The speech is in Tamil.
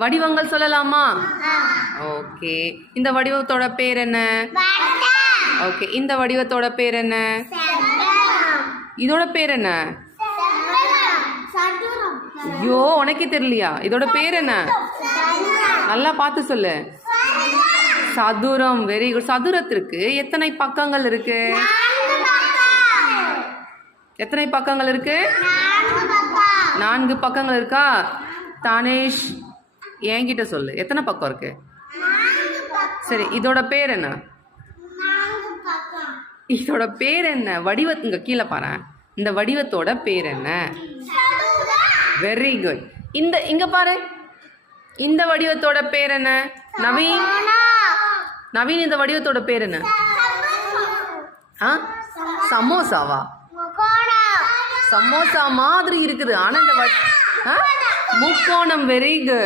வடிவங்கள் சொல்லலாமா? ஓகே. இந்த வடிவத்தோட பேர் என்ன? ஓகே. இந்த வடிவத்தோட பேர் என்ன? இதோட பேர் என்ன? ஐயோ, உனக்கே தெரியலையா? இதோட பேர் என்ன? நல்லா பார்த்து சொல்லு. சதுரம். Very good. சதுரத்திற்கு எத்தனை பக்கங்கள் இருக்கு? எத்தனை பக்கங்கள் இருக்கு? 4 பக்கங்கள் இருக்கா? தானேஷ் என்கிட்ட சொல்லு, எத்தனை பக்கம் இருக்கு? சரி, இதோட பேர் என்ன? இதோட பேர் என்ன? இங்க கீழே பாரு. இந்த வடிவத்தோட பேர் என்ன? Very good. இங்க பாரு, இந்த வடிவத்தோட பேர் என்ன? நவீன், இந்த வடிவத்தோட பேர் என்ன? சமோசாவா? சமோசா மாதிரி இருக்குது, ஆனா இந்த முக்கோணம். Very good.